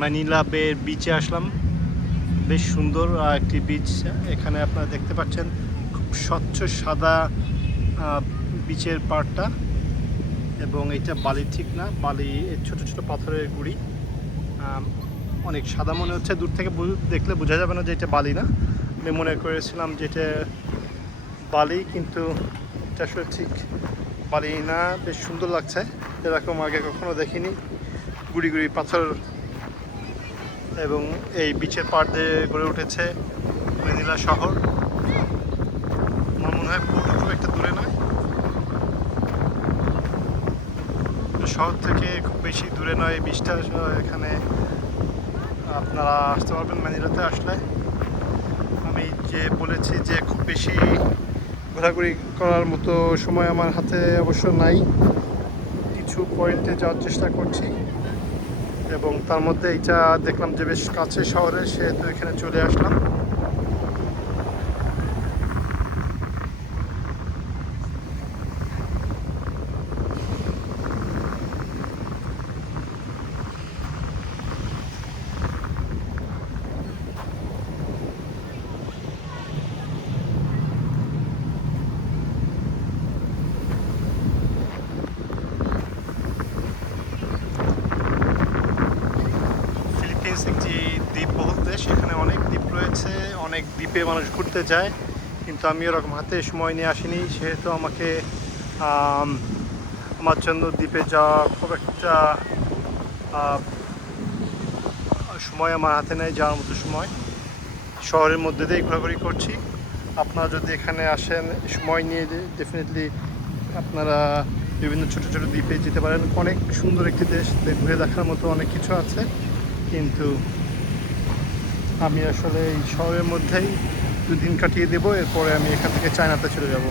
Manila বের বিচে আসলাম। বেশ সুন্দর একটি বিচ এখানে আপনারা দেখতে পাচ্ছেন খুব স্বচ্ছ, সাদা বিচের পাড়টা। এবং এটা বালি ঠিক না, বালি ছোট ছোট পাথরের গুড়ি। অনেক সাদা মনে হচ্ছে। দূর থেকে দেখলে বোঝা যাবে না যে এটা বালি না। আমি মনে করেছিলাম যে এটা বালি, কিন্তু এটা আসলে ঠিক বালি না। বেশ সুন্দর লাগছে। এরকম আগে কখনো দেখিনি। গুড়ি গুড়ি পাথর এবং এই বিচের পাড় দিয়ে গড়ে উঠেছে মেদিলা শহর। আমার মনে হয় পুরো খুব একটা দূরে নয়। শহর থেকে খুব বেশি দূরে নয় বিচটা এখানে আপনারা আসতে পারবেন ম্যানিলাতে আসলে। আমি যে বলেছি যে খুব বেশি ঘোরাঘুরি করার মতো সময় আমার হাতে অবশ্য নাই। কিছু পয়েন্টে যাওয়ার চেষ্টা করছি। এবং তার মধ্যে এইটা দেখলাম যে বেশ কাছে শহরে সেহেতু এখানে চলে আসলাম। ফিলিপিন্স একটি দ্বীপবহুল দেশ এখানে অনেক দ্বীপ রয়েছে অনেক দ্বীপে মানুষ ঘুরতে যায় কিন্তু আমি ওরকম হাতে সময় নিয়ে আসিনি সেহেতু আমাকে আম, আমার জন্য দ্বীপে যাওয়া খুব একটা সময় আমার হাতে নেই যাওয়ার মতো সময়। শহরের মধ্যে দিয়ে ঘোরাঘুরি করছি। আপনারা যদি এখানে আসেন সময় নিয়ে ডেফিনেটলি আপনারা বিভিন্ন ছোট ছোট দ্বীপে যেতে পারেন। অনেক সুন্দর একটি দেশ ঘুরে দেখার মতো অনেক কিছু আছে। কিন্তু আমি আসলে এই শহরের মধ্যেই দুদিন কাটিয়ে দেবো, এরপরে আমি এখান থেকে চায়নাতে চলে যাব।